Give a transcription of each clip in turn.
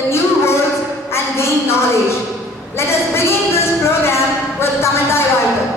the new words and gain knowledge. Let us begin this program with Tamitai Walter.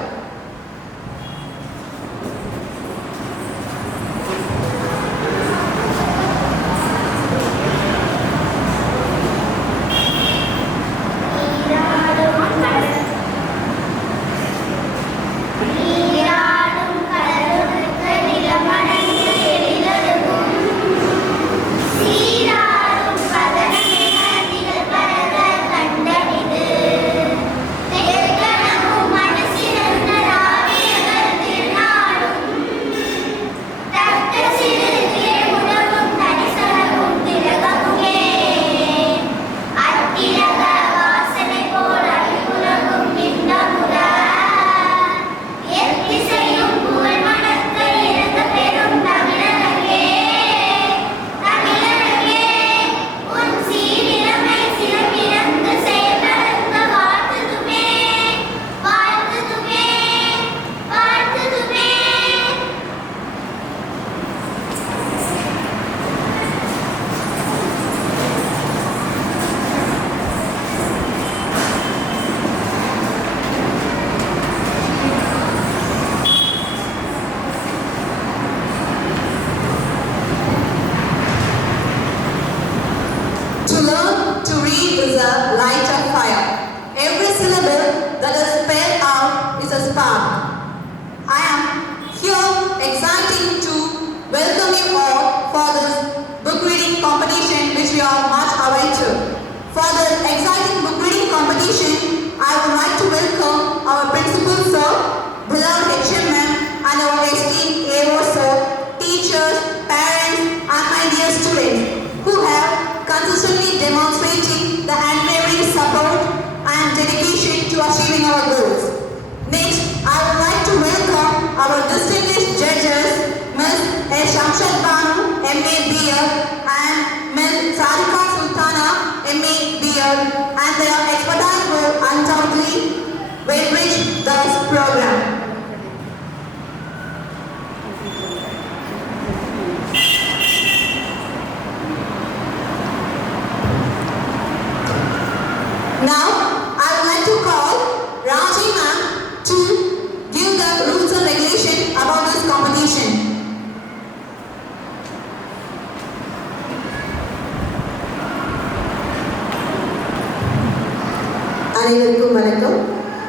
அனைவருக்கும் வணக்கம்.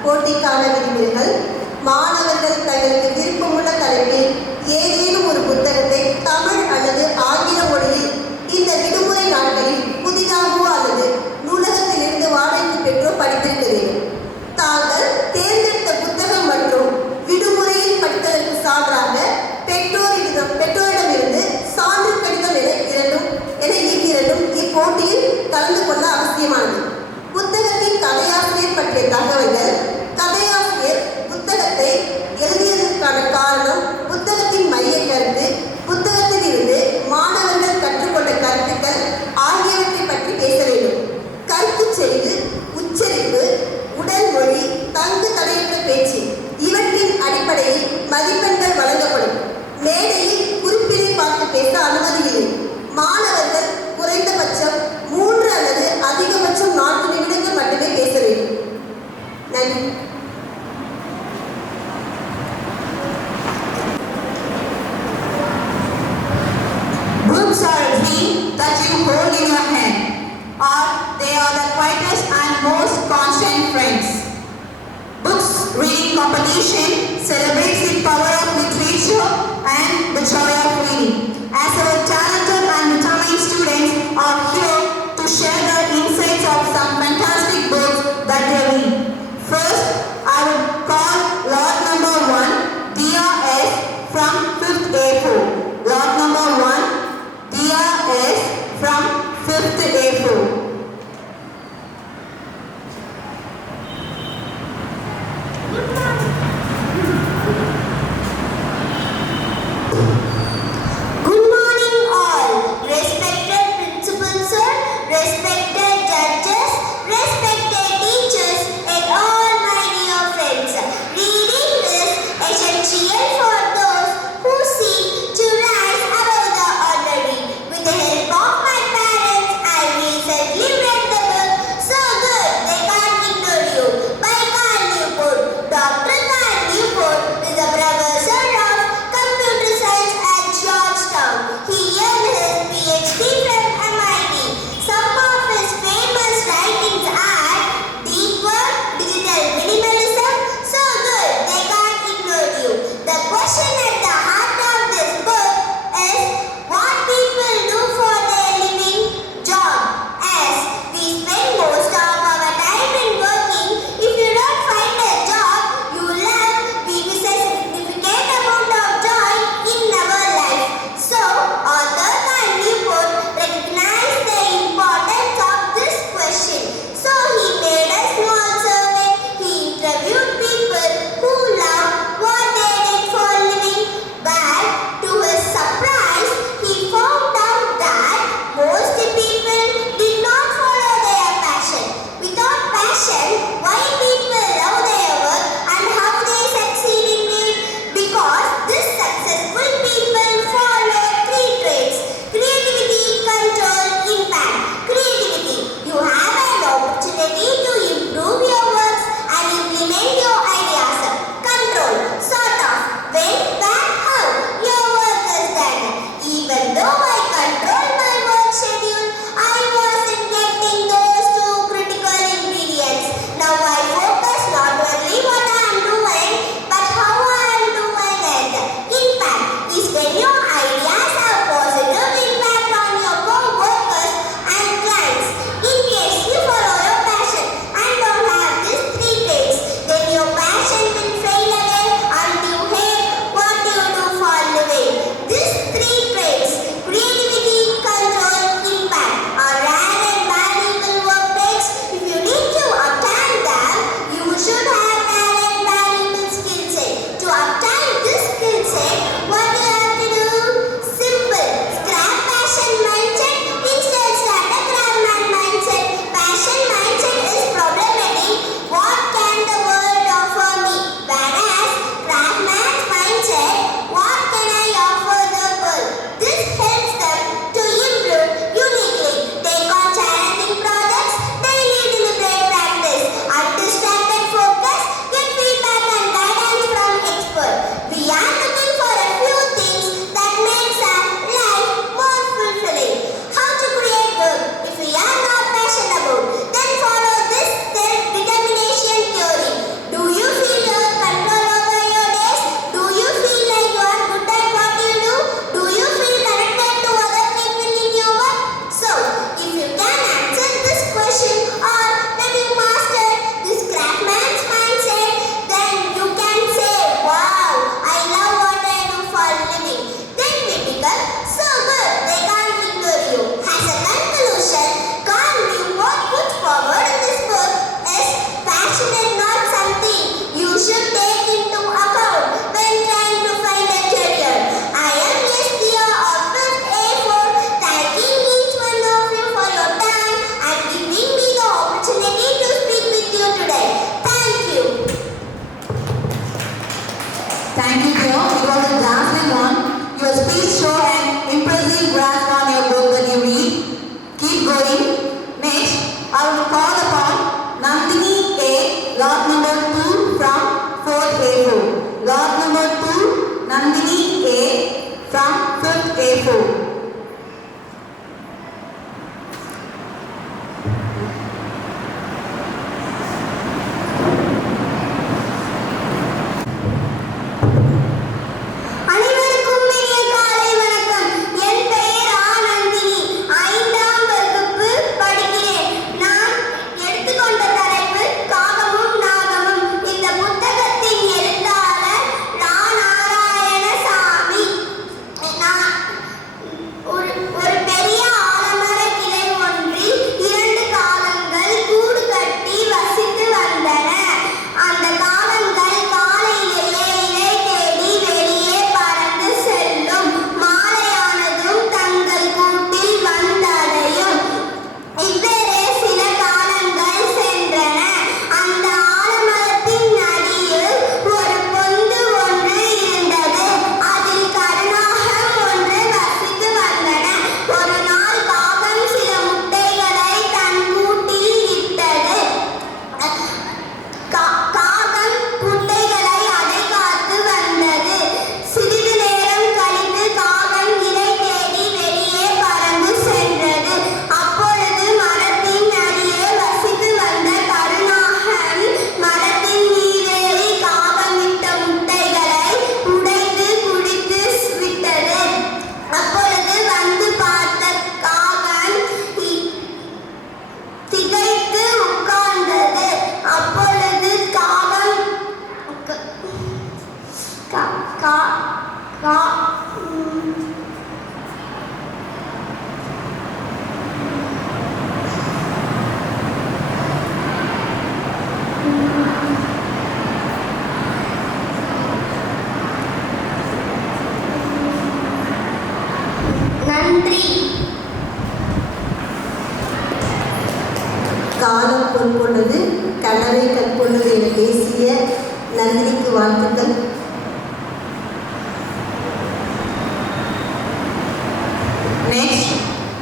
போட்டிக்கான விதிமுறைகள். மாணவர்கள் தங்களுக்கு விருப்பமுள்ள தலைப்பில் ஏதேனும் ஒரு புத்தகத்தை தமிழ் அல்லது ஆங்கில மொழியில் இந்த விடுமுறை நாட்களில் புதிதாகவோ அல்லது நூலகத்திலிருந்து வாடகைக்கு பெற்றோ படித்திருக்க வேண்டும். தாங்கள் தேர்ந்தெடுத்த புத்தகம் மற்றும் விடுமுறையில் படித்ததற்கு சான்றாக பெற்றோரிடமிருந்து சான்று கடிதம் என இரண்டும் இப்போட்டியில் கலந்து கொள்ள அவசியமானது. புத்தகத்தின் கதையாசிரியர் பற்றிய தகவல்கள். கதையாசிரியர் புத்தகத்தை எழுதியதற்கான காரணம், புத்தகத்தின் மைய கருத்து, புத்தகத்தில் இருந்து மாணவர்கள் கற்றுக்கொண்ட கருத்துக்கள் ஆகியவற்றை பற்றி பேச வேண்டும். கருத்து செய்து, உச்சரிப்பு, உடல் மொழி, தங்கு தடையற்ற பேச்சு இவற்றின் அடிப்படையில் மதிப்பெண்கள் வழங்கப்படும். மேடையில் குறிப்பினை பார்த்து பேச அனுமதி இல்லை. மாணவர்கள் குறைந்தபட்சம் 3 அல்லது அதிகபட்சம் 4 நிமிடங்கள் மட்டுமே பேச வேண்டும். நன்றி. Books are a dream that you hold in your hand, or they are the quietest and most constant friends. Books reading competition celebrates the power of literature and the joy of reading. As our talented and determined students are here to share their insights of some fantastic books that they read. First, I would call lot number 1, Dia S. from 5th A4. Lot number 1, Dia S. from 5th A4. With the help of my parents, I recently read I will call upon Nandini A, lot number 2 from 4th A4. Lot number 2, Nandini A from 5th A4. அனைவருக்கும் இனிய காலை வணக்கம். என் பெயர் நந்தினி. 5ஆம் வகுப்பு படிக்கிறேன். நான் எடுத்துக்கொண்ட தலைப்பு காகமும் நாகமும். இந்த புத்தகத்தின் எழுத்தாளர் ரா. நாராயணசாமி. நான் ஒரு பெரிய ஆலமர கிளை ஒன்றில் 2 காகங்கள் கூடு கட்டி வசித்து வந்தன. அந்த காகங்கள் காலையிலேயே இரை தேடி வெளியே பறந்து செல்லும். மாலையானதும் தங்கள் கூட்டில் வந்தடையும். இவ்வேளை சில காலங்கள் சென்றன. அந்த ஆலமரத்தின் அடியில் ஒரு பொந்து ஒன்று இருந்தது. அதில் கருநாகம் ஒன்று வசித்து வந்தன. ஒரு நாள் காகம் சில முட்டைகளை தன் கூட்டில் இட்டது. காகம் முட்டைகளை அடைகாத்து வந்தது. சிறிது நேரம் கழித்து காகம் இரை தேடி வெளியே பறந்து சென்றது. அப்பொழுது மரத்தின் அடியே வசித்து வந்த கருநாகம் மரத்தின் மீதேறி காகமிட்ட முட்டைகளை உடைத்து குடித்து விட்டது. அப்பொழுது வந்து பார்த்த காகம் திகைத்து உட்கார்ந்தது. அப்பொழுது காகம் நன்றி. காலம் பொன்பொழுது கனவை கற்பொழுது என பேசிய நந்தினிக்கு வாழ்த்துக்கள். Next,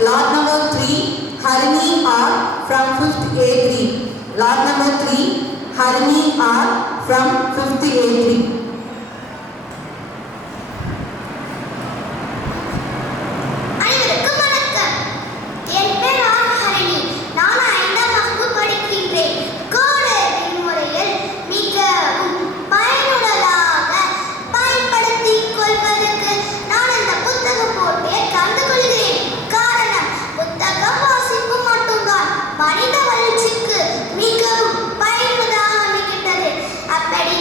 lot number 3, Harini R from 5th A3. Lot number 3, Harini R from 5th A3. அனைவருக்கும் வணக்கம். என் பெயர் ஹரிணி. நான் 5ஆம் வகுப்பு படிக்கின்றேன். கோடை விடுமுறையில் மிகவும் பயனுள்ளதாக பயன்படுத்திக் கொள்வதற்கு நான் இந்த புத்தக போட்டியை கலந்து கொள்கிறேன். காரணம், புத்தகம் வாசிப்பு மட்டும்தான் மனித வளர்ச்சிக்கு மிகவும் பயனுள்ளதாக அமைகின்றது. அப்படி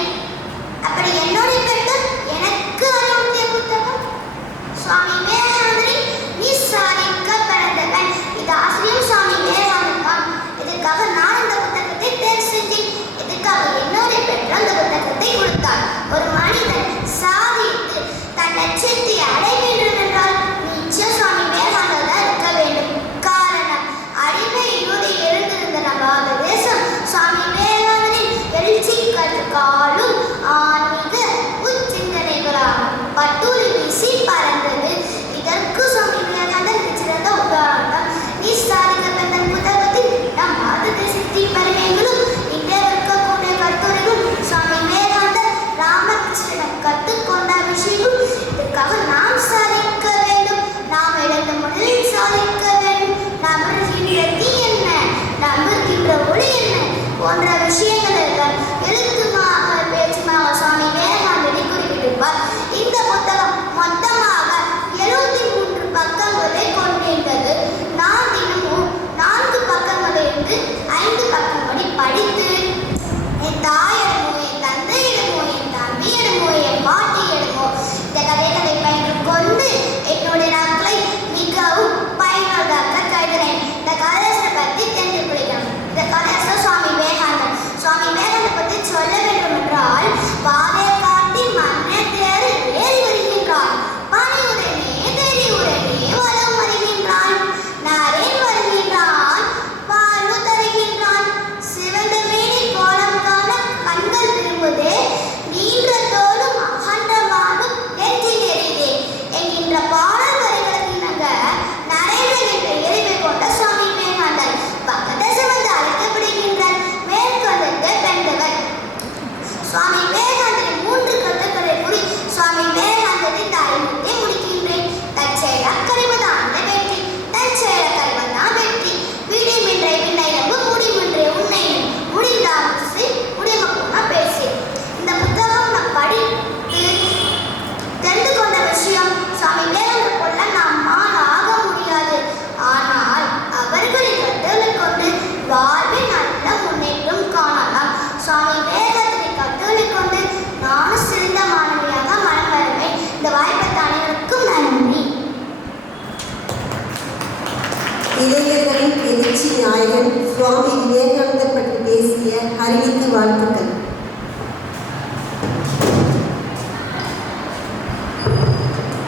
மகன் சுவாமி விவேகானந்தர் பற்றி பேசிய ஹரிணிக்கு வாழ்த்துக்கள்.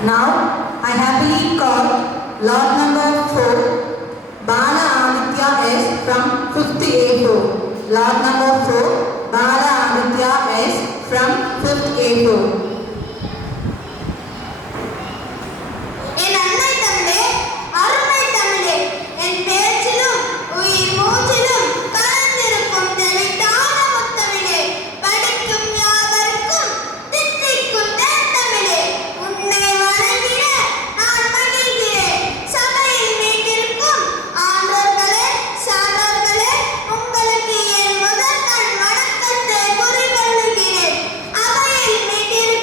Now, I happily call lot number 4, Bala Aditya S from 5th A4. Lot number 4, Bala Aditya S from 5th A4. என் அன்னை தமிழே, அருமை தமிழே, என் பேச்சிலும் உயிர் மூச்சிலும் கலந்திருக்கும் தெவிட்டான முத்தமிழே, படிக்கும் யாவருக்கும் தித்திக்கும் தென்தமிழே, உன்னை வணங்கிட நான் மகிழ்கிறேன். சபையில் வீட்டிற்கும் ஆண்டோர்களே, சான்றோர்களே, உங்களுக்கு என் முதற்கண் வணக்கத்தை குறிக்கொள்கிறேன். அவையில் வீட்டிற்கும்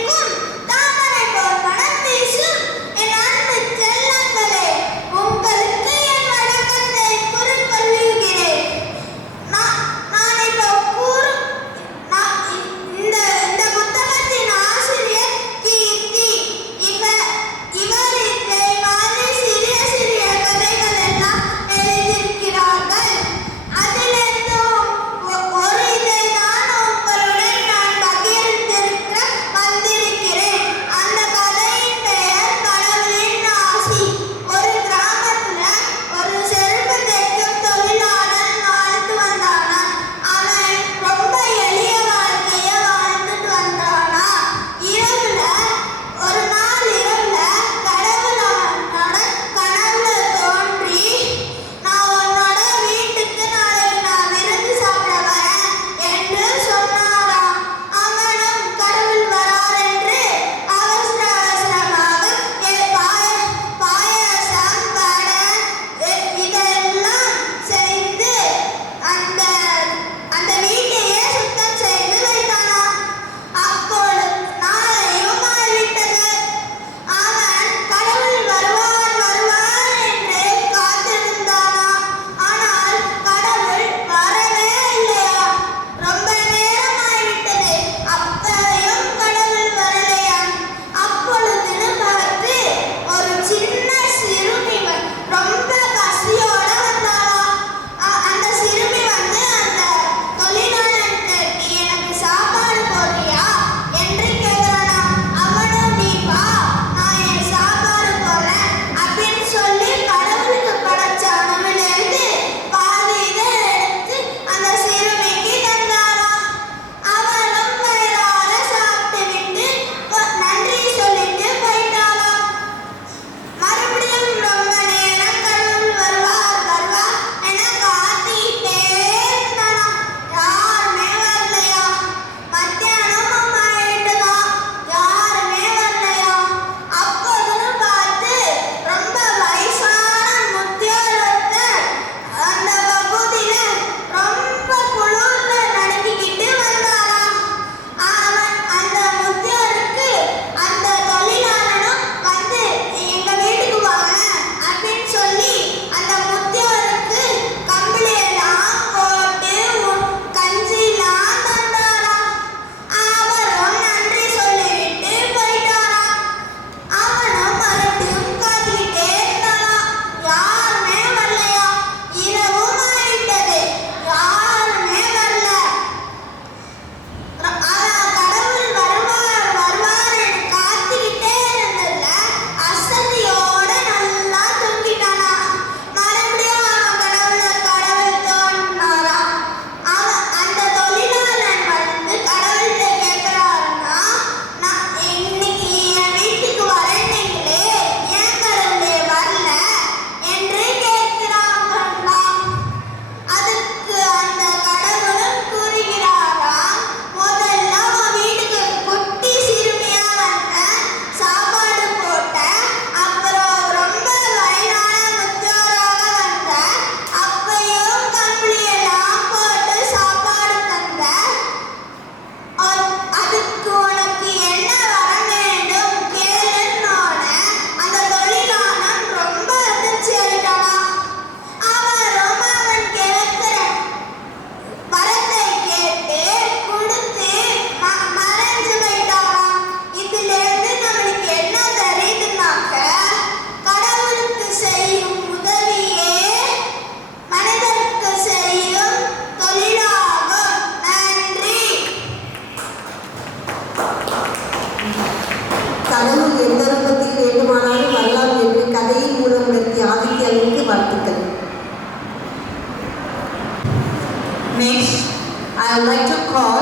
Next, I would like to call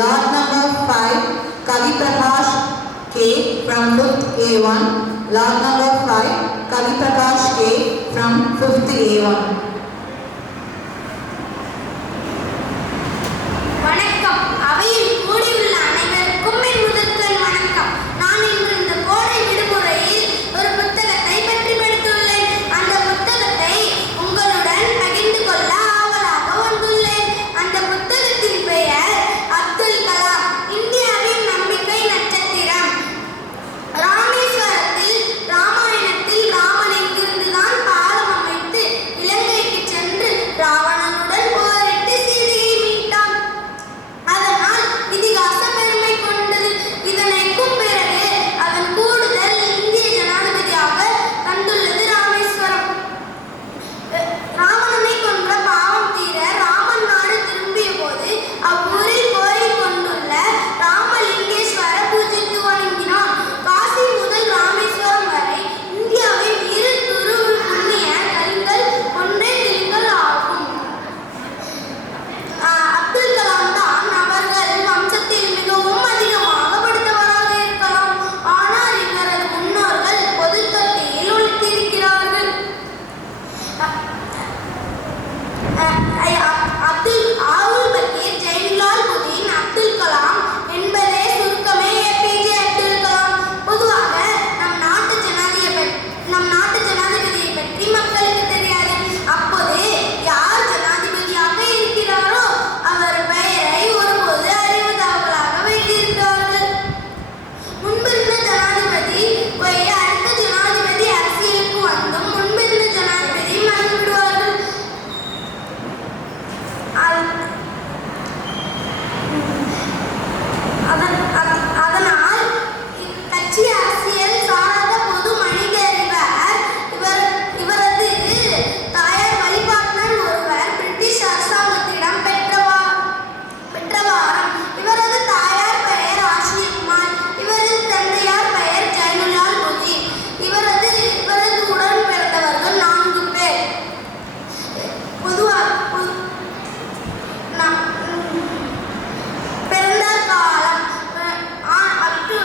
lot number 5, Kavi Prakash K from 5th A1. Lot number 5, Kavi Prakash K from 5th A1. வணக்கம். அவையில் கூடியுள்ள அனைவருக்கும் என் முதற்கண் வணக்கம். நான் இன்று இந்த கோடை விடுமுறையில் ஒரு புத்தகத்தை பற்றி படித்துள்ளேன். அந்த புத்தகத்தை உங்களுடன் பகிர்ந்து கொள்ள ஆவலாக வந்துள்ளேன். அந்த புத்தகத்தின் பெயர் அப்துல் கலாம், இந்தியாவின் நம்பிக்கை நட்சத்திரம். ராமேஸ்வரத்தில் ராமாயணத்தில் ராமன் இங்கிருந்துதான் பாலம் அமைத்து இலங்கைக்கு சென்று ராவணனுடன் போரிட்டு சீதையை மீட்டான். அதனால் இதிகாச பெருமை கொண்டது. இதனைக்கும் பிறகு அதன் கூடுதல் இந்திய ஜனாதிபதியாக தந்துள்ளது ராமேஸ்வரம். ராவணனை கொன்ற பாவம் தீர ராமன் நாடு திரும்பிய போது அவ்வூரில் கோயில் கொண்டுள்ள ராமலிங்கேஸ்வர பூஜைக்கு வணங்கினான். காசி முதல் ராமேஸ்வரம் வரை இந்தியாவின் இரு துருவ புண்ணிய கலிங்கள் ஒன்றே திங்கள் ஆகும். அப்துல் கலாம் தான் அவர்கள் வம்சத்தில் மிகவும் அதிகமாக படித்தவராக இருக்கலாம். ஆனால் இவரது முன்னோர்கள் பொது தொட்டியில் ஒழித்திருக்கிறார்கள். அவுல் பக்கீர், ஜெயலலால் புதீன், அப்துல் கலாம் என்பதே சுருக்கமே ஏபிஜே அப்துல் கலாம். பொதுவாக நம் நாட்டு ஜனாதிபதியை பற்றி மக்களுக்கு தெரியாது. அப்போது யார் ஜனாதிபதியாக இருக்கிறாரோ அவர் பெயரை ஒருபோது அறிவதாவலாக வைத்திருக்கிறார்கள். முன்பிருந்த ஜனாதிபதி போய் அடுத்த ஜனாதிபதி அரசியலுக்கு வந்தும் முன்பிருந்த ஜனாதிபதி மறந்துவிடுவார்கள். அதனால் கட்சி அரசியல் சாராத பொது மனிதர் இவரது தாயார் வழிபாட்டனர் ஒருவர் பிரிட்டிஷ் அரசாங்கத்திடம் பெற்றவாரம். இவரது தாயார் பெயர் ஆஷ்லிகுமார். இவரது தந்தையார் பெயர் ஜெயலலால் புதீன். இவரது உடன் பிறந்தவர்கள் 4 பேர். பிறந்த காலம்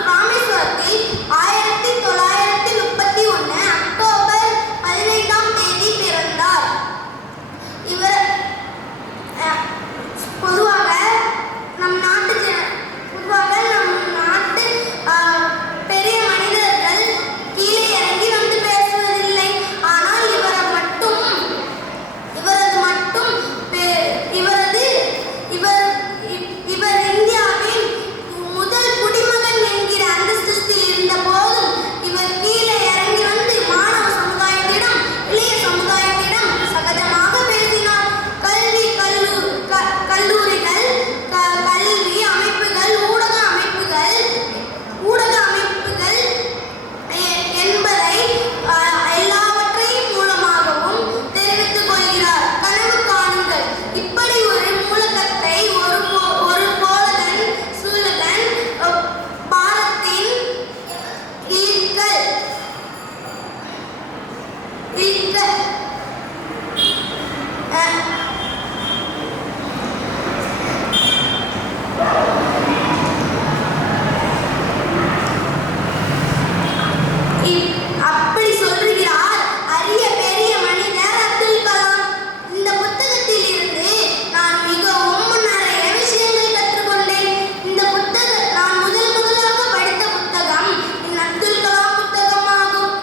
ராமேஸ்வரத்தில் 1931 அக்டோபர் 15ஆம் தேதி பிறந்தார். இவர் பொதுவாக நம் நாட்டு பெரிய மனிதர்கள் கீழே இறங்கி வந்து பேசுவதில்லை. ஆனால் இவர் இந்தியாவின் முதல் குடிமகன் என்கிற அந்தஸ்தில் இருந்த போதும் இவர் கீழே இறங்கி வந்து மாணவ சமுதாயத்திடம், இளைய சமுதாயத்திடம் சகஜமாக பேசினார். கல்லூரிகள், கல்வி அமைப்புகள், ஊடக அமைப்புகள் என்பதை எல்லாவற்றையும் மூலமாகவும் தெரிவித்துக் கொள்கிறார். கனவு காணுங்கள். இப்படி ஒரு மூலகத்தை ஒரு போலகன் சூழகன் பாரத்தின் அப்படி சொல்லுகிறார் அரிய பெரிய மனிதர் அப்துல் கலாம். இந்த புத்தகத்தில் இருந்து நான் மிகவும் நிறைய விஷயங்கள் கற்றுக்கொண்டேன். இந்த நான் முதலாக படித்த புத்தகம் இந்த அப்துல் கலாம் புத்தகமாகும்.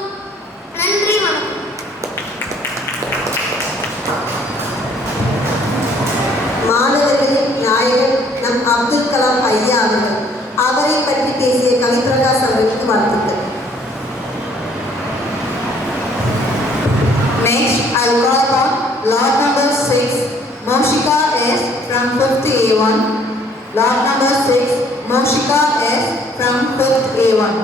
நன்றி, வணக்கம். மாணவர்களின் நாயகன் நம் அப்துல் கலாம் ஐயா அவர்கள். அவரை பற்றி பேசிய கவி பிரகாஷ் அவர்களுக்கு வாழ்த்துக்கள். Next, I will call upon lot number 6, Moshika S from 5th A1. Lot number 6, Moshika S from 5th A1.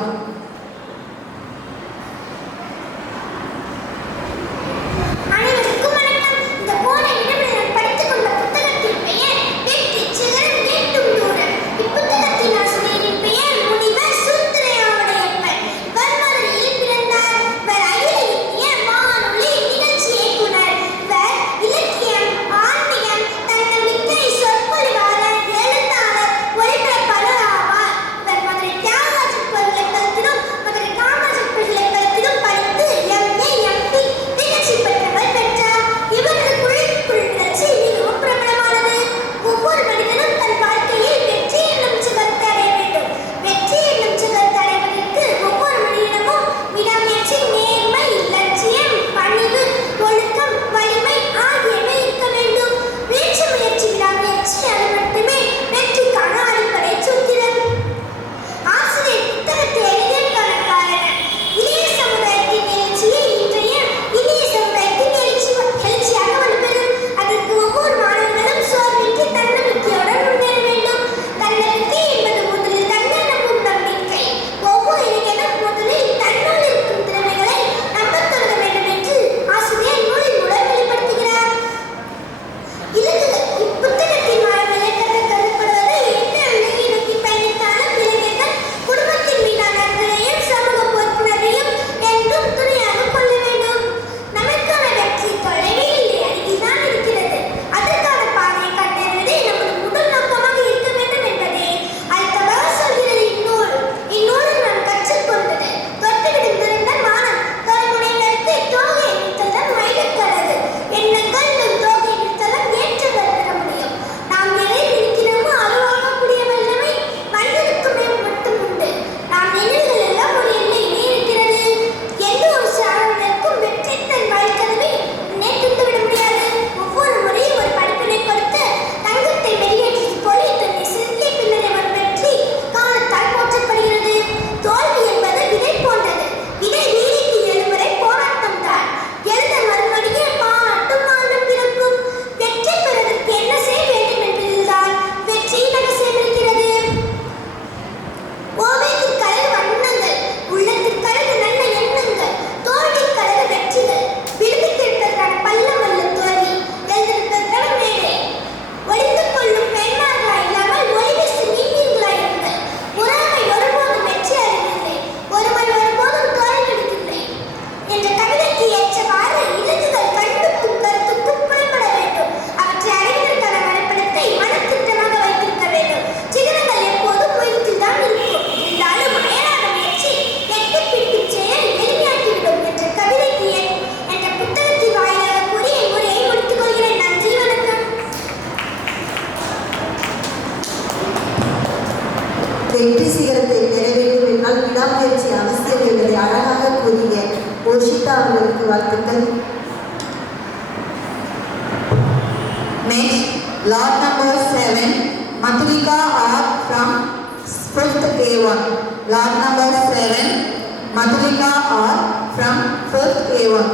அனைவருக்கும் வணக்கம். இந்த கோடை விடுமுறையில் படித்துக் கொண்ட புத்தகத்தின் பெயர் வெற்றி சிகரம் நீட்டும் தூரம். இப்புத்தகத்தின் ஆசிரியரின் பெயர் முனிவர் சுத்ரேயாவுடையப்பன். இவர் மதுரையில் பிறந்தார். இவர் அகில இந்திய வானொலி நிகழ்ச்சி இயக்குனர். இவர் இலக்கியம், ஆன்மீகம், தன்னம்பிக்கை வெற்றி சிகரத்தை பெற வேண்டும் என்றால் விடாமுயற்சி அவசியம் என்பதை அழகாக கூறிய ஓஷிதா அவர்களுக்கு வாழ்த்துக்கள். Next, lot number 7, Matrika R from 5th A1. Lot number 7, Matrika R from 5th A1.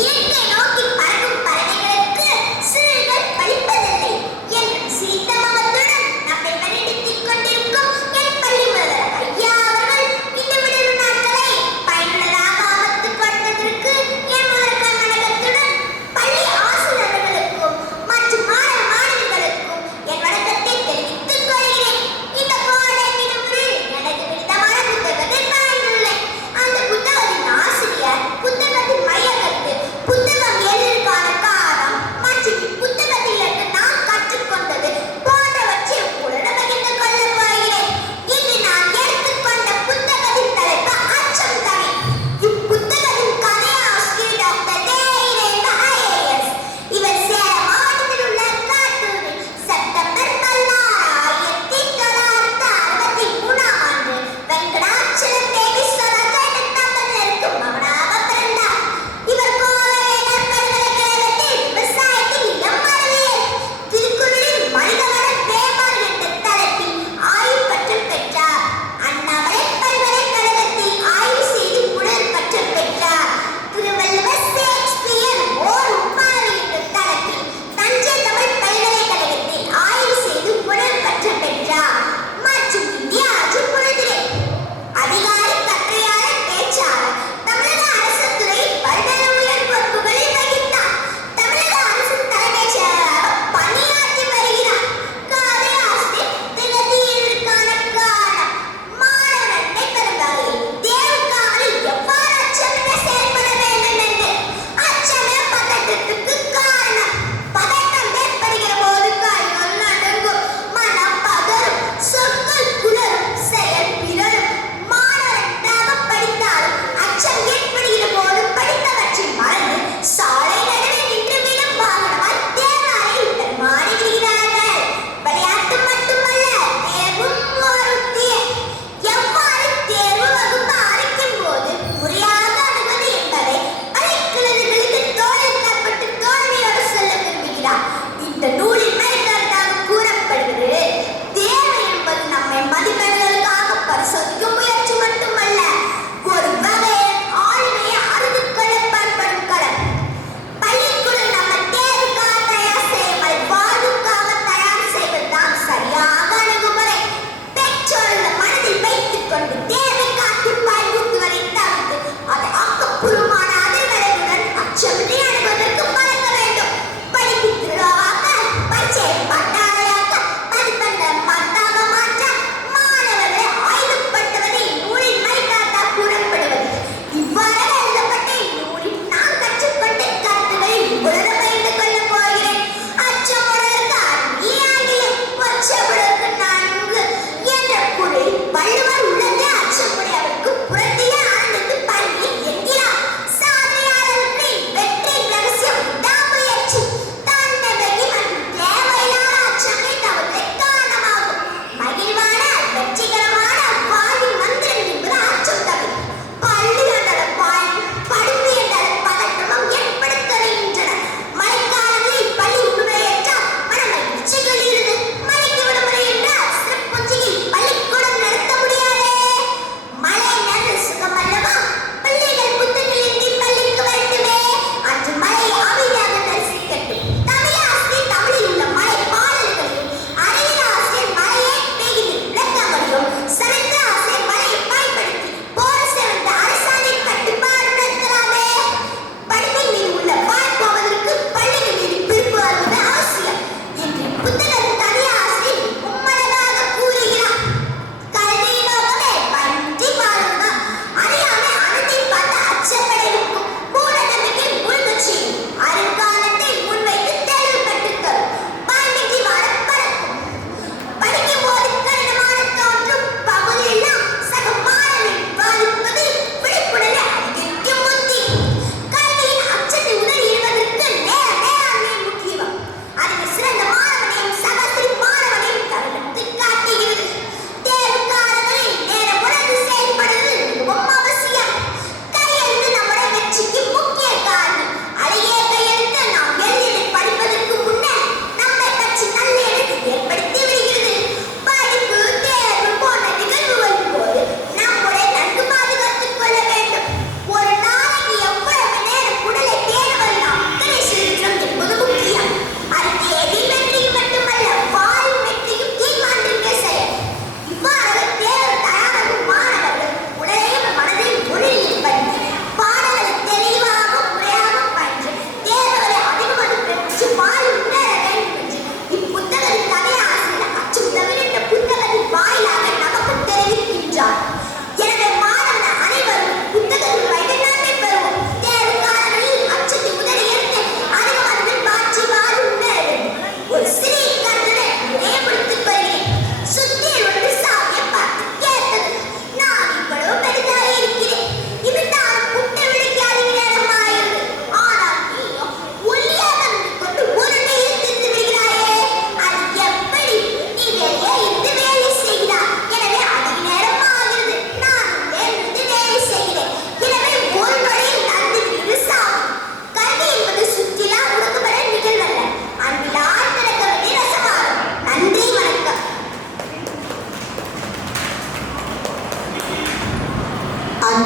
இயற்கை நோக்கி பறக்கும் பறவைகளுக்கு சிறகுகள் பலிப்பதில்லை என்று சிரித்த முகத்துடன் நம்மை வழிநடத்திக் கொண்டிருக்கும் என் பள்ளி முதல்வர் ஐயா அவர்கள் இந்த விடுப்பு நாட்களை பயனுள்ளதாக அமைத்துக் கொடுத்ததற்கு என் முதற்கண் வணக்கத்துடன் பள்ளி ஆசிரியர்களுக்கும் மற்றும் மாணவ மாணவிகளுக்கும் என் வணக்கத்தை தெரிவித்துக் கொள்கிறேன்.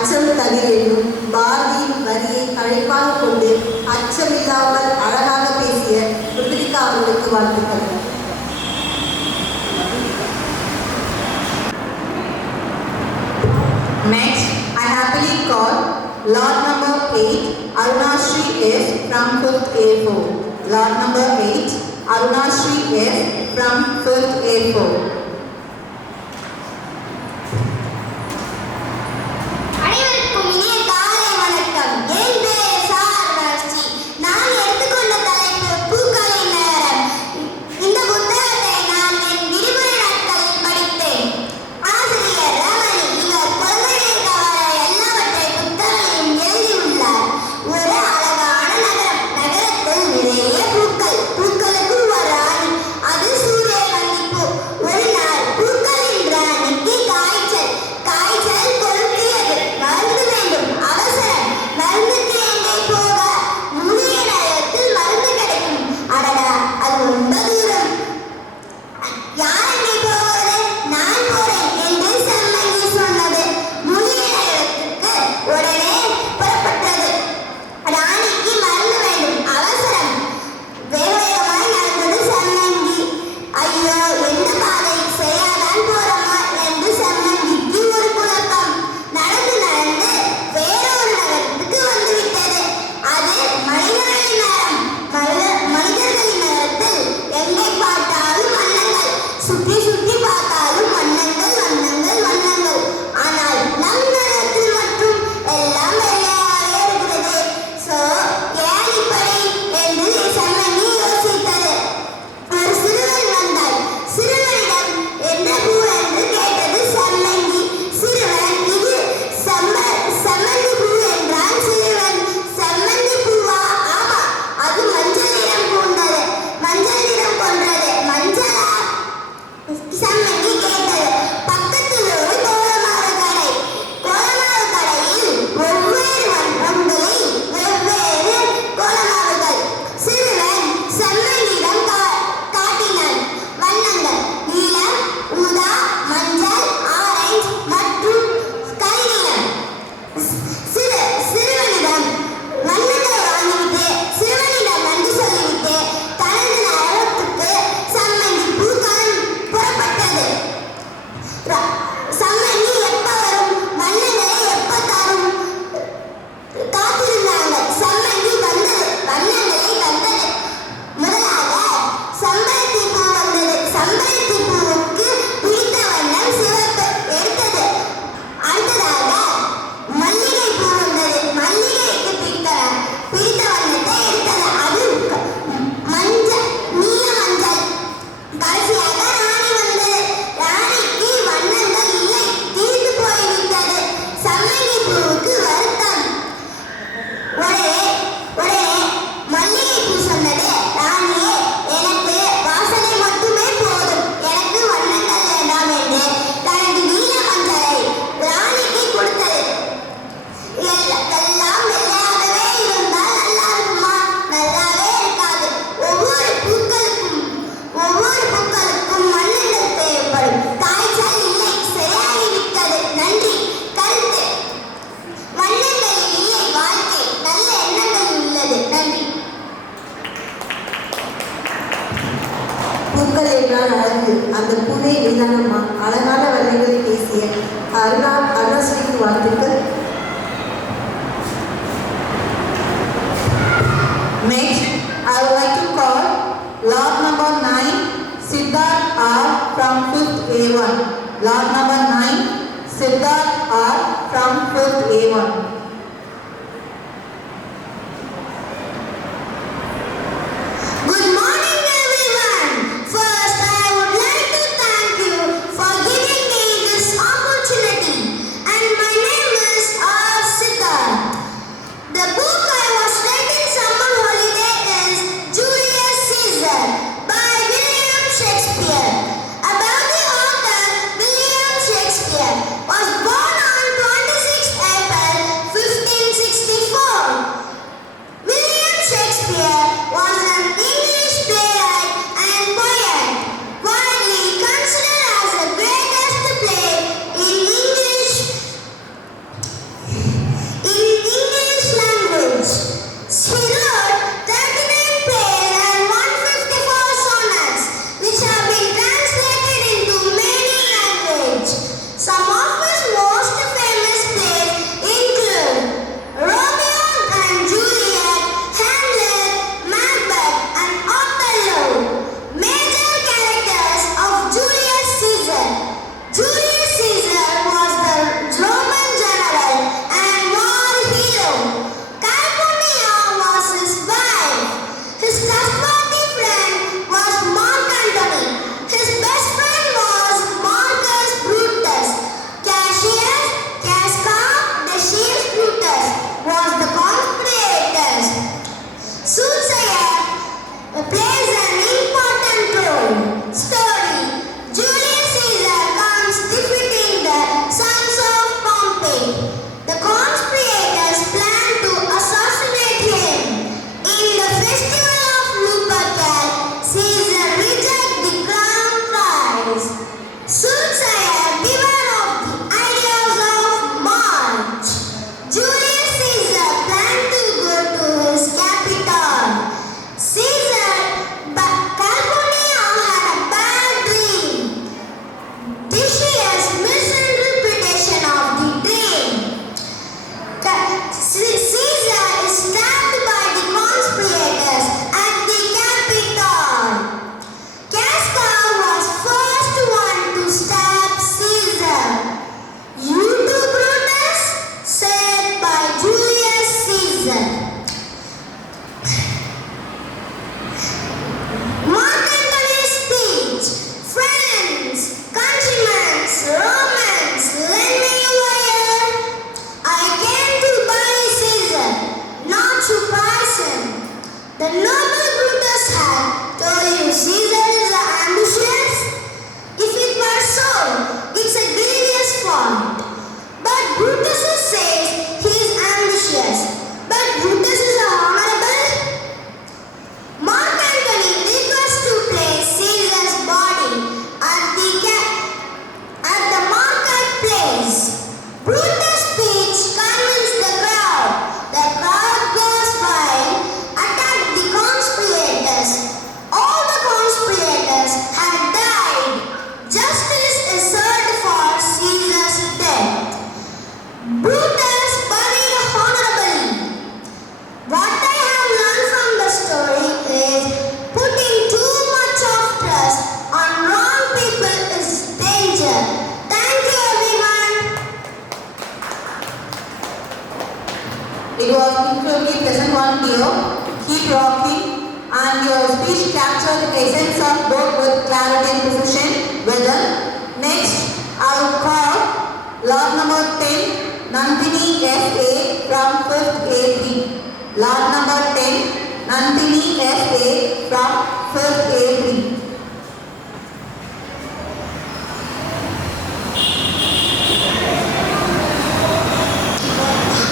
அச்சம் தவிர என்னும் பாரதியின் வரியை அழைப்பாக கொண்டு அச்சமில்லாமல் அழகாக பேசிய ருத்ரிகா அவர்களுக்கு வாழ்த்துக்கள். Next, I happily call lot number 8, Arunashri S from 5th A4. Lot number 8, Arunashri S from 5th A4. அனைவருக்கும் இனிய காலை வணக்கம். என் பெயர் சாரநாஸ்ரீ. நான் எடுத்துக்கொண்ட தலைப்பு பூக்களின் நேரம். இந்த புத்தகத்தை நான் என் விடுமுறை நாட்களில் படித்தேன். ஆசிரியர் ரமணி இவர் குழந்தைகளை கவர எல்லாவற்றை புத்தகங்களிலும் எழுதியுள்ளார். ஒரு அழகான நகரம். நகரத்தில் நிறைய பூக்கள். பூக்களுக்கு ஒரு ராணி. அது சூரியகாந்தி பூ. ஒரு நாள் பூக்களின் ராணிக்கு காய்ச்சல். காய்ச்சல் கொளுத்தியது. மருந்து வேண்டும். அவசரம். மருந்துக்கு எங்கே போக? மூலிகை நேரத்தில் மருந்து கிடைக்கும். அடடா, அது ரொம்ப தூரம். யார் எங்கே போவது? நான் போறேன் என்று சம்மங்கி சொன்னது. மூலிகை நேரத்துக்கு உடனே புறப்பட்டது. ராணிக்கு மருந்து வேண்டும். அவசரம். வேகமாய் நடந்தது சம்மங்கி. ஐயோ, எந்த பாதை சரியாதான் போறோமா என்று சம்மங்கிக்கு ஒரு குழப்பம். நடந்து நடந்து வேறொரு நகரத்துக்கு வந்துவிட்டது. அது மனிதர்களின் நகரம். மனிதர்களின் நகரத்தில் எங்கே பார்த்தாலும் வண்ணங்கள். சுற்றி சுற்றி பார்த்தாலும் வண்ணங்கள் வண்ணங்கள் வண்ணங்கள். ஆனால் நம் நகரத்தில் மட்டும் எல்லாம் வெள்ளையாகவே இருக்கிறது. சோ, ஏன் இப்படி என்று சம்மங்கி யோசித்தது. ஒரு சிறுவன் வந்தாள். சிறுவனிடம் என்ன பூ என்று கேட்டது சம்மங்கி. சிறுவன், இது சம்மங்கி பூ என்றான். சிறுவன், சம்மங்கி பூவா? ஆமா, அது மஞ்சள் நிறம் பூண்டது. மஞ்சள் நிறம் கொன்றது. மஞ்சளா? சம்மங்கி கேட்டது. பக்கத்தில் ஒரு கோலமாவு கடை. கோலமாவு கடையில் வெவ்வேறு வண்ணங்களில் வெவ்வேறு கோலமாவுகள். சிறுவன் சம்மங்கியிடம் காட்டினான். வண்ணங்கள் நீலம், ஊதா, மஞ்சள், ஆரஞ்சு மற்றும் கரிநீலம். சிறுவனிடம் வண்ணங்களை வாங்கிவிட்டு சிறுவனிடம் நன்றி சொல்லிவிட்டு தனது நகரத்துக்கு சம்மங்கி பூ புறப்பட்டது. சம்மங்கி எப்ப வரும்? வண்ணங்களை எப்ப தரும்? காத்திருந்தாங்க. சம்மங்கி வந்தது. வண்ணங்களை வந்தது. முதலாக செம்பருத்தி பூ வந்தது. செம்பருத்தி பூவுக்கு பிடித்த வண்ணம் சிவப்பு. எடுத்தது. அடுத்ததாக மல்லிகை பூ வந்தது. மல்லிகைக்கு பிடித்த வண்ணத்தை எடுத்தது. அது மஞ்சள், நீல மஞ்சள். கடைசியாக ராணி வந்தது. ராணிக்கு வண்ணங்கள் இல்லை, தீர்ந்து போய்விட்டது. சம்மங்கி பூவுக்கு வருத்தம். உடனே மல்லிகை பூ சொன்னது, ராணியே, எனக்கு வாசனை மட்டுமே போதும், எனக்கு வண்ணங்கள் வேண்டாம் என்று தனது நீல மஞ்சளை ராணிக்கு கொடுத்தது. எல்லாம் வெள்ளையாகவே இருந்தால் நல்லா இருக்குமா? நல்லாவே இருக்காது. ஒவ்வொரு பூக்களுக்கும் வண்ணங்கள் தேவைப்படும். காய்ச்சல் இல்லை, சரியாகிவிட்டது. நன்றி. கருத்து: வண்ணங்களில் இல்லை வாழ்க்கை, நல்ல எண்ணங்களில் உள்ளது. நன்றி. பூக்கள் என்றால் அழகு, அந்த பூவே நீதானம்மா. அழகான வண்ணங்களை பேசிய அருணாஸ்ரீக்கு வாழ்த்துக்கள். Next, I would like to call lot number 9, Siddharth R from 5th A1. Lot number 9, Siddharth R from 5th A1. Good morning, everyone. First, I would like to thank you for giving me this opportunity. And my name is R. Siddharth. The book I was taking summer holiday is Julius Caesar by William Shakespeare. About the author, William Shakespeare was born on 26 April The noble Brutus had told you Caesar is ambitious. If it were so, it's a grievous fault. But Brutus says he is ambitious. But Brutus is honorable. Mark Antony requests to place Caesar's body at the marketplace. Brutus' speech convinced the crowd. The crowd goes wild, attacked the conspirators. All the conspirators had died. Justice is served for Caesar's death. Brutus buried honorably. What I have learned from the story is putting too much of trust on wrong people is danger. Thank you, everyone. It was incredibly pleasant one, dear. Keep rocking, and your speech captured the essence of both with clarity and precision. Well done. Next, I will call lot number 10, Nandini F.A. from 5th A.P. Lot number 10, Nandini F.A. from 5th A.P.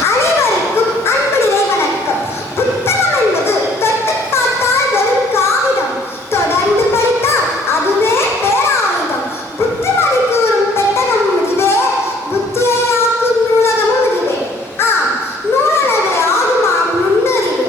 அனைவருக்கும் அன்பு நிறை வணக்கம். புத்தகம் என்பது தொட்டு பார்த்தால் வெறும் காகிதம், தொடர்ந்து படித்தால் அதுவே பேராயுதம். புத்திமதி கூறும் பெட்டகமும் இதுவே, புத்தியையாக்கும் நூலகமும் இதுவே. நூலளவே ஆகுமாம் நுண்ணறிவு.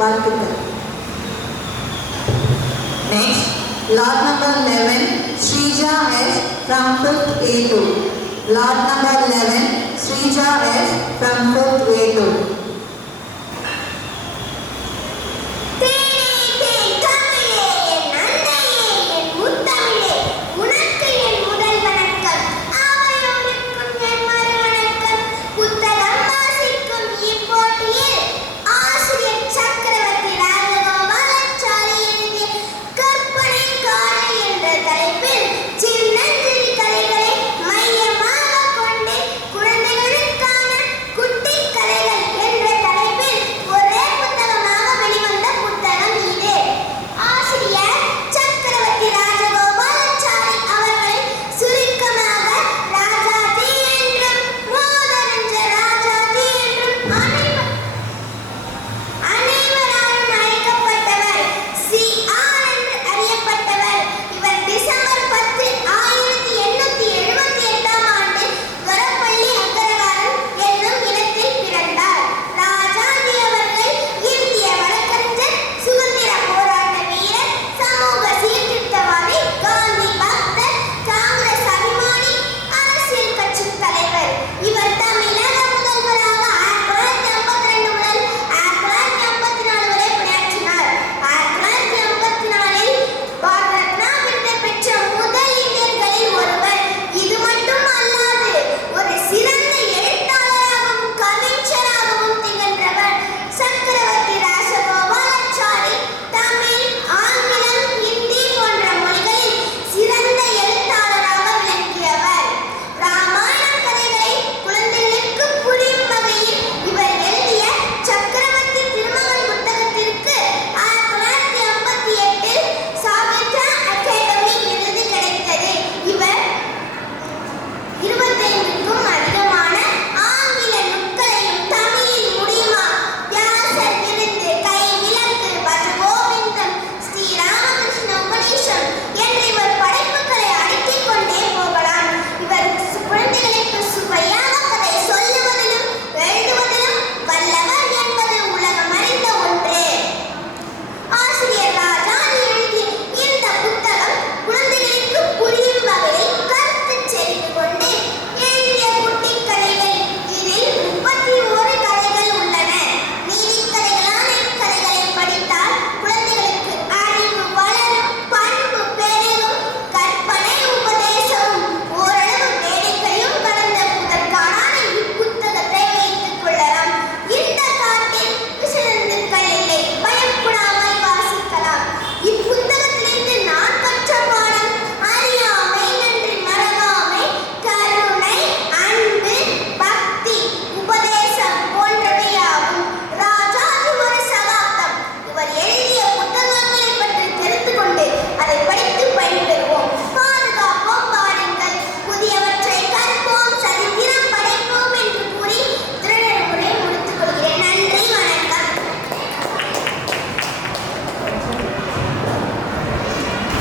வாழ்த்துக்கள். Next, lot number 11, Srija S. from 5th A2. Lot number 11, Srija S. from 5th A2.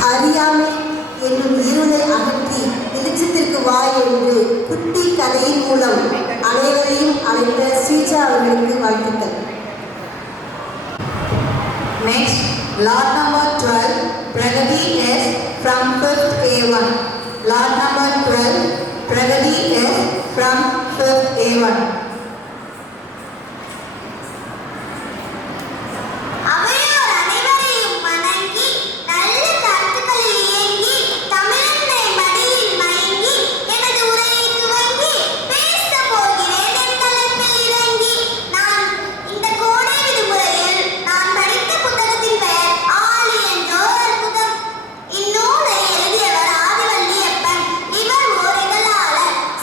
அறியாமை என்னும் இருளை அகற்றி வெளிச்சத்திற்கு வா என்று குட்டி கதையின் மூலம் அனைவரையும் அழைத்த ஸ்ரீஜா அவர்களுக்கு வாழ்த்துக்கள். Next, lot number 12, Pragati S. from 5th A1. Lot number 12, Pragati S. from 5th A1.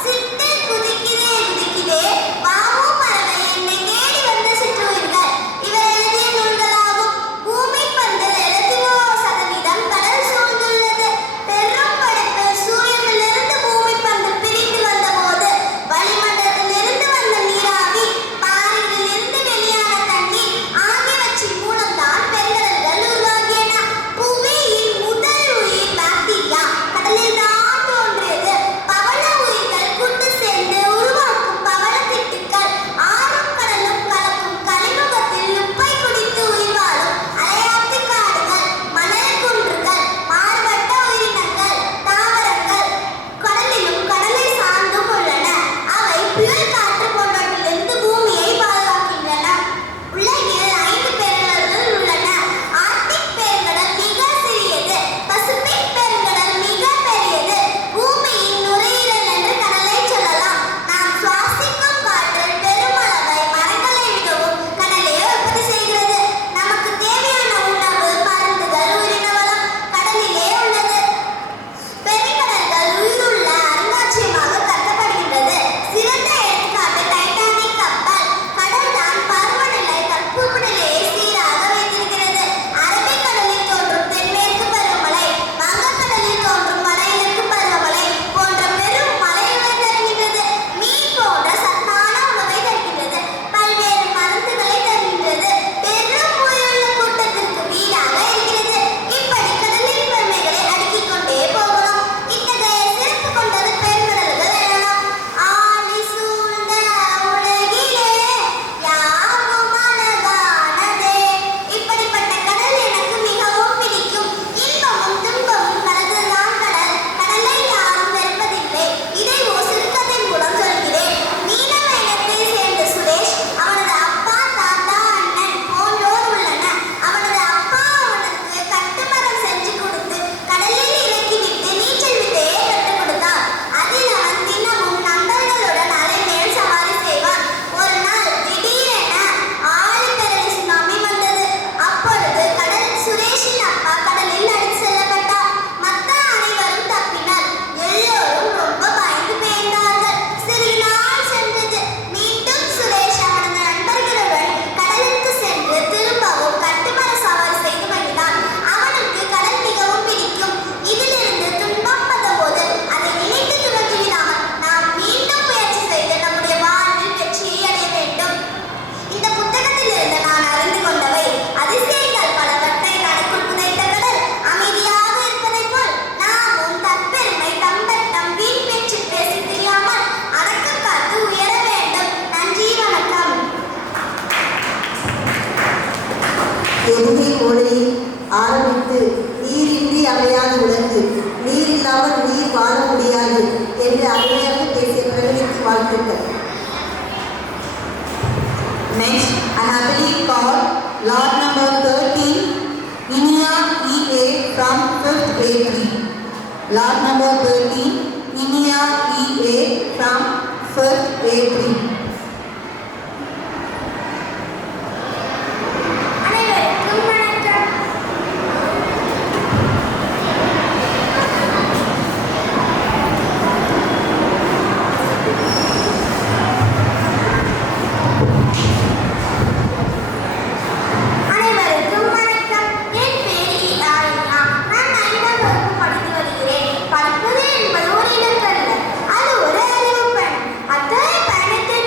சிட்டு குதிக்குதே குதிக்குதே எதுகை கோடையில் ஆரம்பித்து நீரின்றி அமையாத உலகு, நீர் இல்லாமல் உயிர் வாழ முடியாது என்று அருமையாக பேசிய பிரகதிக்கு வாழ்த்துக்கள். Next, I happily call lot number 13, Inia EA from 5th A3. Lot number 13, Inia EA from 5th A3. அனைவருக்கும் வணக்கம். அனைவருக்கும் வணக்கம். என் பேர் ஈஆரினா. நான் 5ஆம் வகுப்பு படித்து வருகிறேன். படிப்பது என்பது ஒரு இலக்கல்ல, அது ஒரு அறிவுப்பணி. அத்தகைய பயணத்தை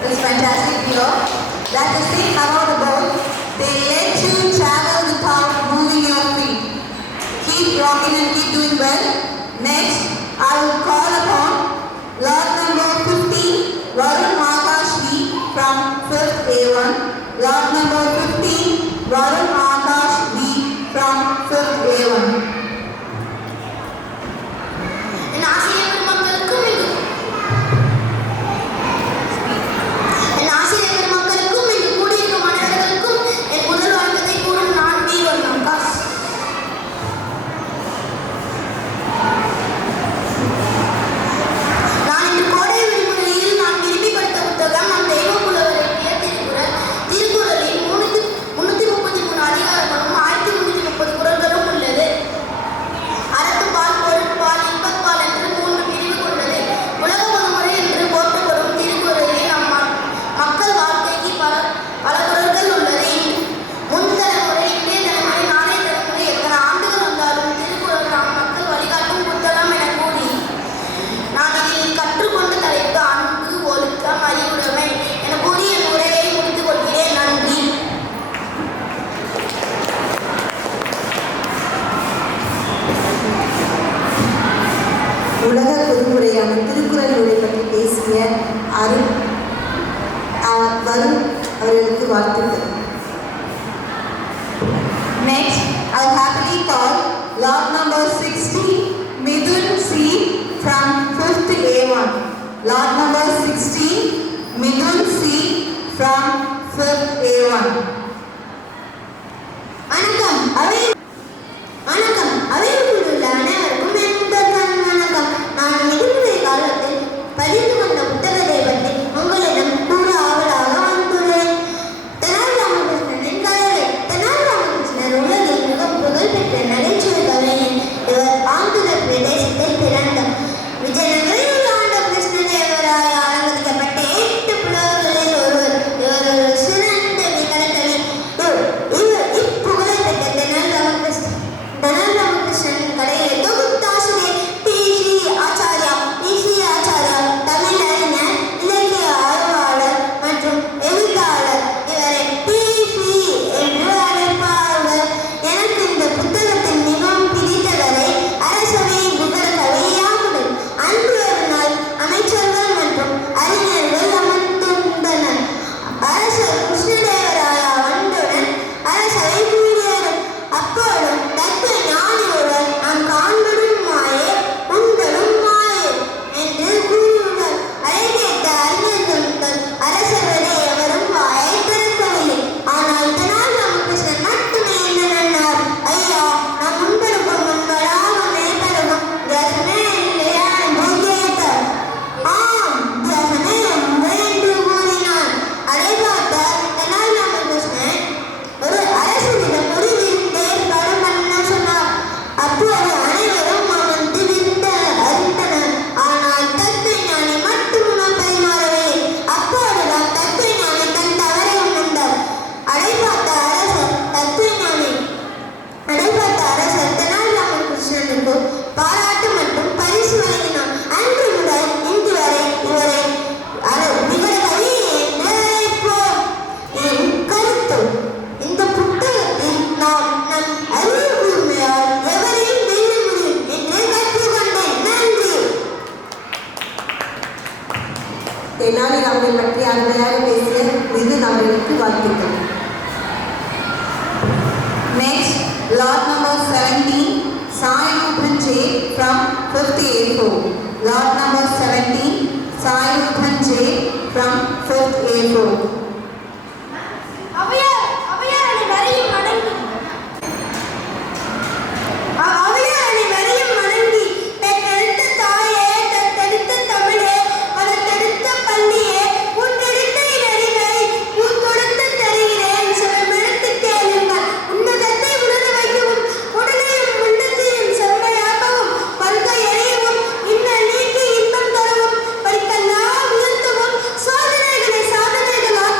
It's fantastic here. That the thing about the boat, they let you travel without moving your feet. Keep rocking and keep doing well. Next, I will call upon lot number 15, Varun Akash V from 5th A1. Lot number 15, Varun Akash V from 5th A1. என் ஆசிரியர் பெருமக்களுக்கும் என் ஆசிரியர் பெருமக்களுக்கும் இங்கு கூடியிருக்கும் மாணவர்களுக்கும் என் முதல் வணக்கத்தை கூறும் நான் வி. வருண் ஆகாஷ். நான் இன்று கோடை விடுமுறையில் நான் விரும்பி படித்த புத்தகம் நம் தெய்வப்புலவர் எழுதிய திருக்குறள். திருக்குறளில் 333 அதிகாரங்களும் 1330 குறள்களும் உள்ளது. அறத்துப்பால், பொருட்பால், இன்பப்பால் என்று 3 பிரிவு கொண்டது. உலக பொதுமுறை என்று போற்றப்படும் திருக்குறளில் நம் மக்கள் வாழ்க்கைக்கு பல குறள்கள் உள்ளது. முன் தலைமுறை, இன்றைய தலைமுறை, நாளைய தலைமுறை எத்தனை ஆண்டுகள் வந்தாலும் திருக்குறள் நம் மக்கள் வழிகாட்டும் புத்தகம் என கூறி நான் இதில் கற்றுக்கொண்ட தலைப்பு அன்பு, ஒழுக்கம், அறிவுடைமை என கூறி என் உரையை முடித்துக் கொள்கிறேன். நன்றி. உலக பொதுமுறையான திருக்குறள் நூலை பற்றி பேசிய வருண் அவர்களுக்கு வாழ்த்துக்கள். Next, I'll happily call lot number 60, Midun C from 5th A1. Lot number 60, Midun C from 5th A1. வணக்கம். அவையில் உள்ள அனைவருக்கும் என் முதல் வணக்கம். நான் விடுமுறை காலத்தில் பதிந்து கொண்ட புத்தகத்தை பற்றி உங்களிடம் கூற ஆவலாக வந்துள்ளேன். தெனாலி ராமகிருஷ்ணனின் கதை. தெனாலி ராமகிருஷ்ணன் உலகில் மிக புகழ்பெற்ற நகைச்சுவை கலைஞன். இவர் ஆந்திர பிரதேசத்தில் பிறந்தார். விஜயநகரில் ஆண்ட கிருஷ்ணதேவராய அலங்கரிக்கப்பட்ட 8 புலவர்களில் ஒருவர். இவர் ஒரு சிறந்த விகடகவி. இவர் இப்புகழ் பெற்ற தெனாலி ராமகிருஷ்ணன் கடையை தொகுத்தாசிரியர் டி.சி. ஆச்சாரியா, தமிழ் அறிஞர், இலக்கிய ஆய்வாளர் மற்றும் எழுத்தாளர். இவரை டி.சி. என்று அழைப்பார்கள். எனக்கு இந்த புத்தகத்தின் மிகவும் பிடித்த கதை அரசவையின் விகடகவி யாமுடன். அன்று ஒரு நாள் அமைச்சர்கள் மற்றும் அறிஞர்கள் அமர்ந்திருந்தனர். அரசர் கிருஷ்ணதேவராயா வந்தவுடன் அரசவை கூடியது. அப்போது தத்துவ ஞானி ஒருவர், நாம் காண்பதும் மாயே, உண்பதும் மாயே என்று கூறினார். அதை கேட்ட அறிஞர்கள் அரசரை எவரும் வாயை திறக்கவில்லை. ஆனால் தெனாலி ராமகிருஷ்ணன் மட்டுமே என்ன நினைத்தார்? ஐயா, நாம் உண்பதுக்கும் உண்பதாக மேற்படுவோம். வித்தியாசமே இல்லையா என்று கேட்டார். ஆம், வித்தியாசமே உண்டு என்று கூறினார். அதை பார்த்த தெனாலி ராமகிருஷ்ணன் ஒரு அரசனிடம் ஒரு விருந்து ஏற்பாடு பண்ண சொன்னார். அப்போது அனைவரும் அமர்ந்து விருந்து அருந்தினர். ஆனால் தத்துவஞானி மட்டும் உணவு பரிமாறவில்லை. அப்போதுதான் தத்துவஞானி தன் தவறை உணர்ந்தார். அதை பார்த்த அரசர் தெனாலி ராமகிருஷ்ணனுக்கு பாராட்டு மற்றும் பரிசு வழங்கினார். அன்று முதல் இன்று வரை இவரை விகடகவி என்று அழைப்போம். என் கருத்து, இந்த புத்தகத்தில் நாம் நம் அறிவு கூர்மையால் எவரையும் வெல்ல முடியும் என்று கற்றுக்கொண்டேன். நன்றி. தெனாலி ராமனை பற்றி அருமையாக பேசிய மிதுன் அவர்களுக்கு வாழ்த்துக்கள். Next, lot number 17, Sai Uthan J from 5th A4. Lot number 17, Sai Uthan J from 5th A4. அவையார் அனைவரையும் வணங்கி பெற்றெடுத்த தாயே, தத்தெடுத்த தமிழே, வளர்த்தெடுத்த பள்ளியே, உன்னெடுத்த இனறிவை பூத்தொடுத்து தருகிறேன். செவமெடுத்து கேளுங்கள். உன்னதத்தை உணர வைக்கவும், உடலையும் உள்ளத்தையும் செம்மையாக்கவும், பல்கை எறியவும், இன்னல் நீக்கி இன்பம் தரவும், படிப்பெல்லாம் உயர்த்தவும், சாதனைகளை சாதனைகளாக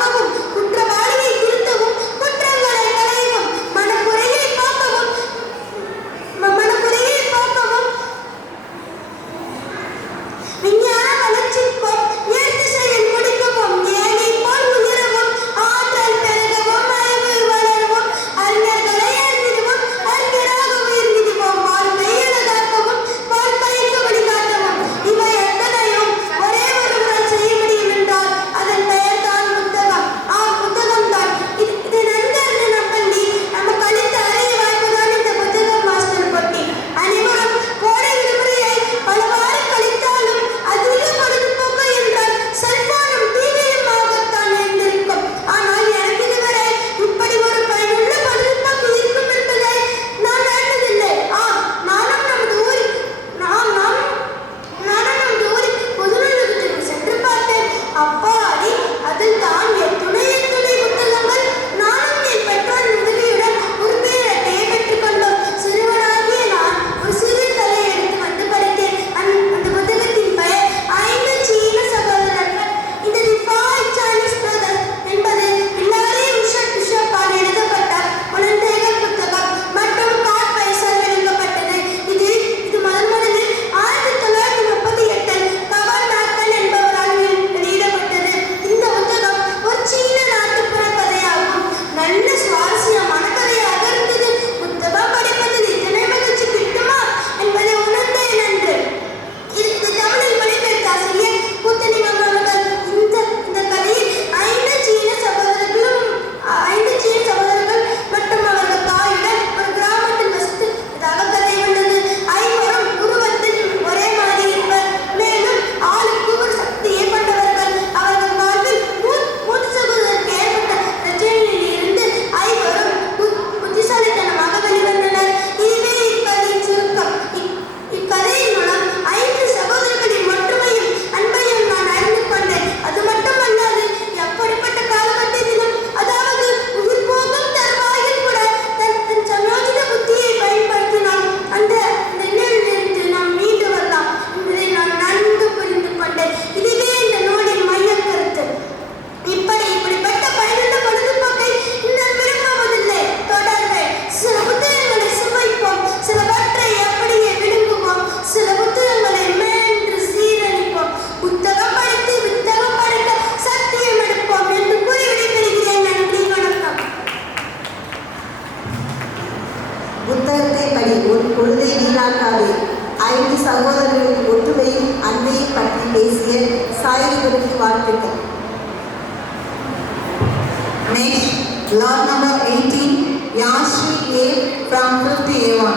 Lot number 18, Yashri A from 5th A1.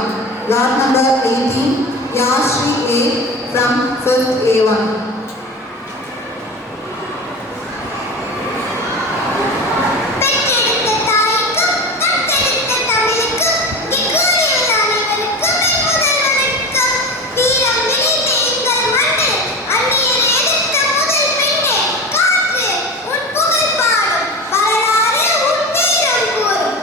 Lot number 18, Yashri A from 5th A1. பெற்றெடுத்த தாய்க்கும் தத்தெடுத்த தமிழுக்கும் திக்கூறியுள்ள அனைவருக்கும் என் முதல் வணக்கம். வீரம் விளைந்த எங்கள் மண்ணு, அந்நியர் எதிர்த்த முதல் பெண்ணே, காற்று உன் புகழ் பாடும், வரலாறு உன் வீரம் கூறும்.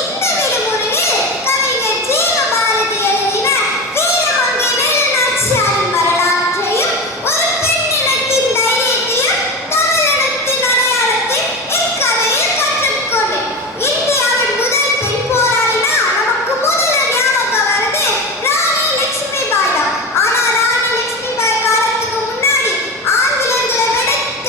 இந்த விடுமுறையில் கவிஞர் ஜீவபாரதி எழுதின வீரமங்கை வேலுநாச்சியாரின் வரலாற்றையும் ஒரு பெண்ணினத்தின் தைரியத்தையும் தமிழினத்தின் அடையாளத்தையும் இக்கதையில் கற்றுக்கொண்டேன். இந்தியாவின் முதல் பெண் போராளினா நமக்கு முதல்ல ஞாபகம் வருது ராணி லட்சுமிபாய் தான். ஆனா ராணி லட்சுமிபாய் காலத்துக்கு முன்னாடி ஆங்கிலேயர்களை வெடித்த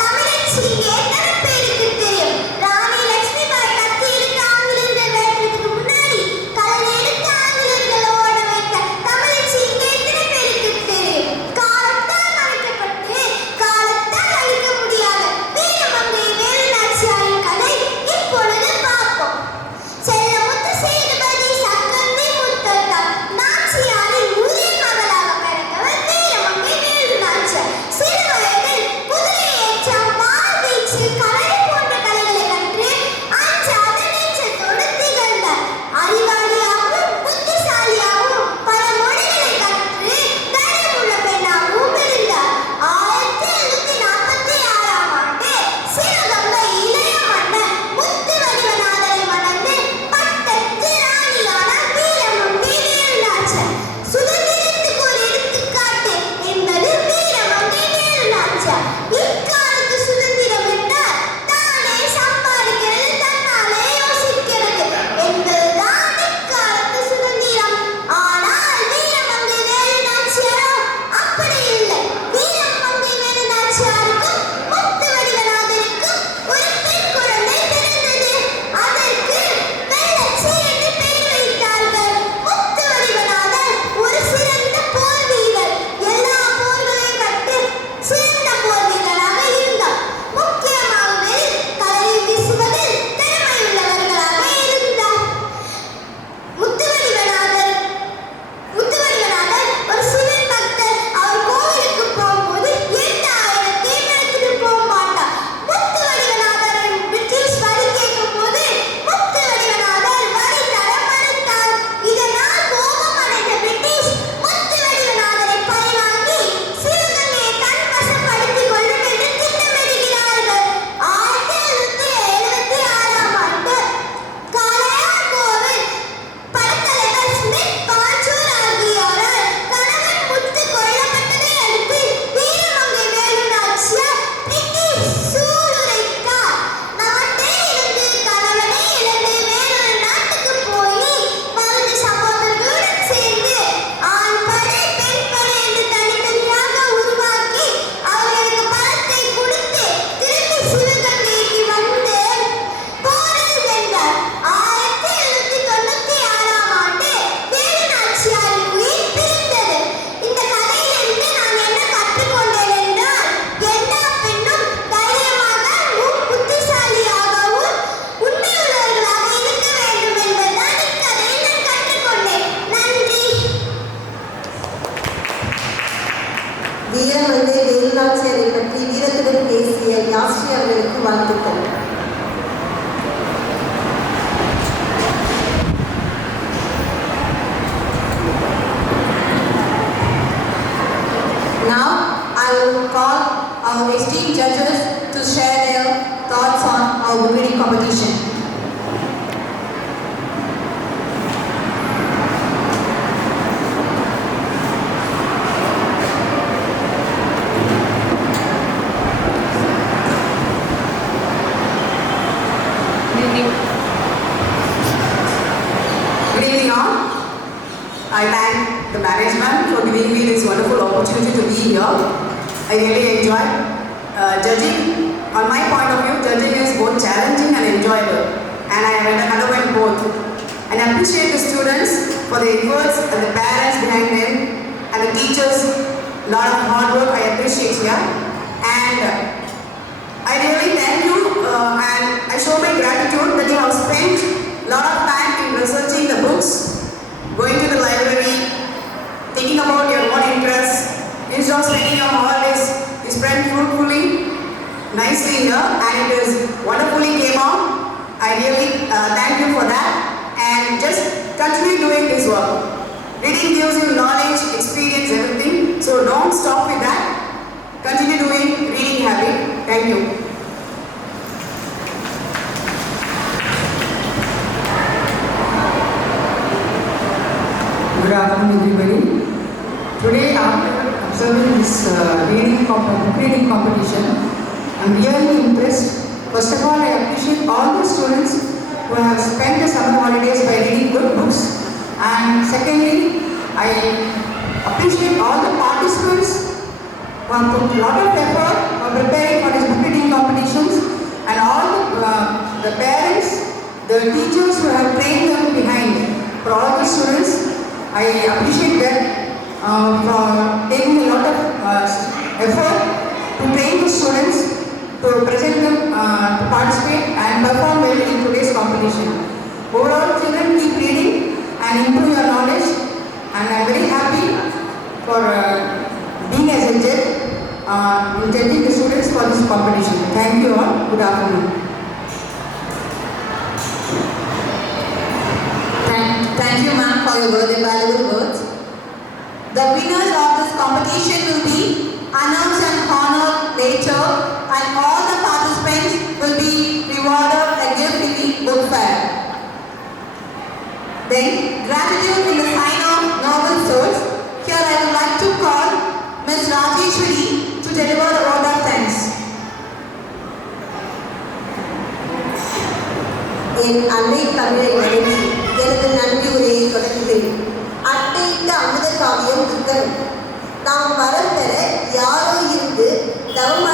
தமிழச்சிங்க எத்தனை பேருக்கு தெரியும்? ராணி லட்சுமிபாய் கத்தி எடுத்து ஆங்கிலேயர்களை வெட்டுறதுக்கு முன்னாடி கல்லை எடுத்து ஆங்கிலேயர்களை ஓட வைத்த தமிழச்சிங்க எத்தனை பேருக்கு தெரியும்? காலத்தால் மறைக்கப்பட்டு காலத்தால் அழிக்க முடியாத வீரமங்கை வேலுநாச்சியாரின் கதை இப்பொழுது பார்ப்போம். செல்லமுத்து சேதுபதி சக்கந்தி முத்தத்தார் நாச்சியாரின் உரிய மகளாக பிறந்தவர் வீரமங்கை வேலுநாச்சியார். சிறு வயதில் குதிரை ஏற்றம், வாள் வீச்சு, களரி போன்ற கலைகளை கற்று அஞ்சாத நீச்சத்தோடு திகழ்ந்தார். அறிவாளியாகவும் புத்திசாலியாகவும் பல மொழிகளை கற்று தைரியமுள்ள பெண்ணாகவும் இருந்தார். 1746ஆம் ஆண்டு சிவகங்கை இளைய மன்னர் முத்துவடிவநாதரை மணந்து பட்டத்து ராணியானார் வீரமங்கை வேலுநாச்சியார். சுதந்திரத்துக்கு ஒரு எடுத்துக்காட்டு என்பது வீரமங்கை வேலுநாச்சியார். இக்காலத்து சுதந்திரம் என்றால் தானே சம்பாதிக்கிறது, தன்னாலே யோசிக்கிறது என்பதுதான் இக்காலத்து சுதந்திரம். ஆனால் வீரமங்கை வேலுநாச்சியாரோ அப்படி இல்லை. வீரமங்கை வேலுநாச்சியாருக்கும் முத்துவடிவநாதருக்கும் ஒரு பெண் குழந்தை பிறந்தது. அதற்கு வெள்ளச்சி என்று பெயர் வைத்தார்கள். முத்துவடிவநாதர் ஒரு சிறந்த போர் வீரர். எல்லா போர்களையும் கற்று சிறந்த போர் வீரராக இருந்தார். முக்கியமாகவே களரி வீசுவதில் திறமையுள்ளவர்களாக இருந்தார். முத்துவடிவநாதர் ஒரு சிவன் பக்தர். அவர் கோவிலுக்கு போகும்போது எந்த ஆயுதத்தையும் எடுத்துட்டு போக மாட்டார். முத்துவடிவநாதர் பிரிட்டிஷ் வரி கேட்கும்போது முத்துவடிவநாதர் வரி தர மறுத்தார். இதனால் கோபமடைந்த பிரிட்டிஷ் முத்துவடிவநாதரை பழிவாங்கி சிவகங்கையை தன் வசப்படுத்திக் கொள்ளும் என்று திட்டமிடுகிறார்கள். 1776ஆம் ஆண்டு காளையார் கோவில் படைத்தலைவர் ஸ்மித் பாஞ்சூர் ஆகியோரால் கணவன் முத்து கொல்லப்பட்டதை அடுத்து வீரமங்கை வேலுநாச்சியார் பிரிட்டிஷ் சூளுரைத்தார். நாட்டை இழந்து கணவனை இழந்து வேறொரு நாட்டுக்கு போய் மருந்து சகோதரர்களுடன் சேர்ந்து ஆண் படை பெண் படை என்று தனித்தனியாக உருவாக்கி அவர்களுக்கு பலத்தை கொடுத்து திரும்பி சிவகங்கைக்கு வந்து போரில் வென்றார். 1796ஆம் ஆண்டு வேலுநாச்சியாரின் உயிர் பிரிந்தது. இந்த கதையிலிருந்து நான் என்ன கற்றுக்கொண்டேன் என்றால், எல்லா பெண்ணும் தைரியமாகவும் புத்திசாலியாகவும் உண்மையுள்ளவர்களாக இருக்க வேண்டும் என்பதுதான் இக்கதையில் நான் கற்றுக்கொண்டேன். நன்றி. வீரமங்கை வேலுநாச்சியாரை பற்றி வீரத்துடன் பேசிய யாஸ்ரீ அவர்களுக்கு வாழ்த்துக்கள். Now I will call our esteemed judges to share their thoughts on our book reading competition. Good evening all. I thank the management for giving me this wonderful opportunity to be here. I really enjoy judging. On my point of view, judging is both challenging and enjoyable, and I have underwent both. And I appreciate the students for their efforts and the parents behind them and the teachers. Lot of hard work I appreciate here, and I really thank you and I show my gratitude using here, and it is wonderfully came out. I really thank you for that, and just continue doing this work. Reading gives you knowledge, experience, everything. So don't stop with that. Continue doing reading habit. Thank you. Good afternoon, everybody. Today, after observing this book reading competition, I'm really impressed. First of all, I appreciate all the students who have spent the summer holidays by reading good books. And secondly, I appreciate all the participants who have put a lot of effort for preparing for these book reading competitions, and all the parents, the teachers who have trained them behind. For all the students, I appreciate that for taking a lot of effort to train the students, to present them, to participate and perform well in today's competition. Overall, children, keep reading and improve your knowledge, and I am very happy for being as a judge in judging the students for this competition. Thank you all. Good afternoon. Thank you, ma'am, for your very valuable words. The winners of this competition will be announced and honored later, and all the participants will be rewarded a gift in the book fair. Then, gratitude in the sign of noble souls. Here I would like to call Ms. Rajeshwari to deliver the word of thanks. என் அன்னை தமிழை வணங்கி எனது நன்றி உரையை தொடங்குகிறேன். அட்டையிட்ட அமுத காவியம் புத்தகம். நாம் வரம் பெற யாரோ இருந்து தவம்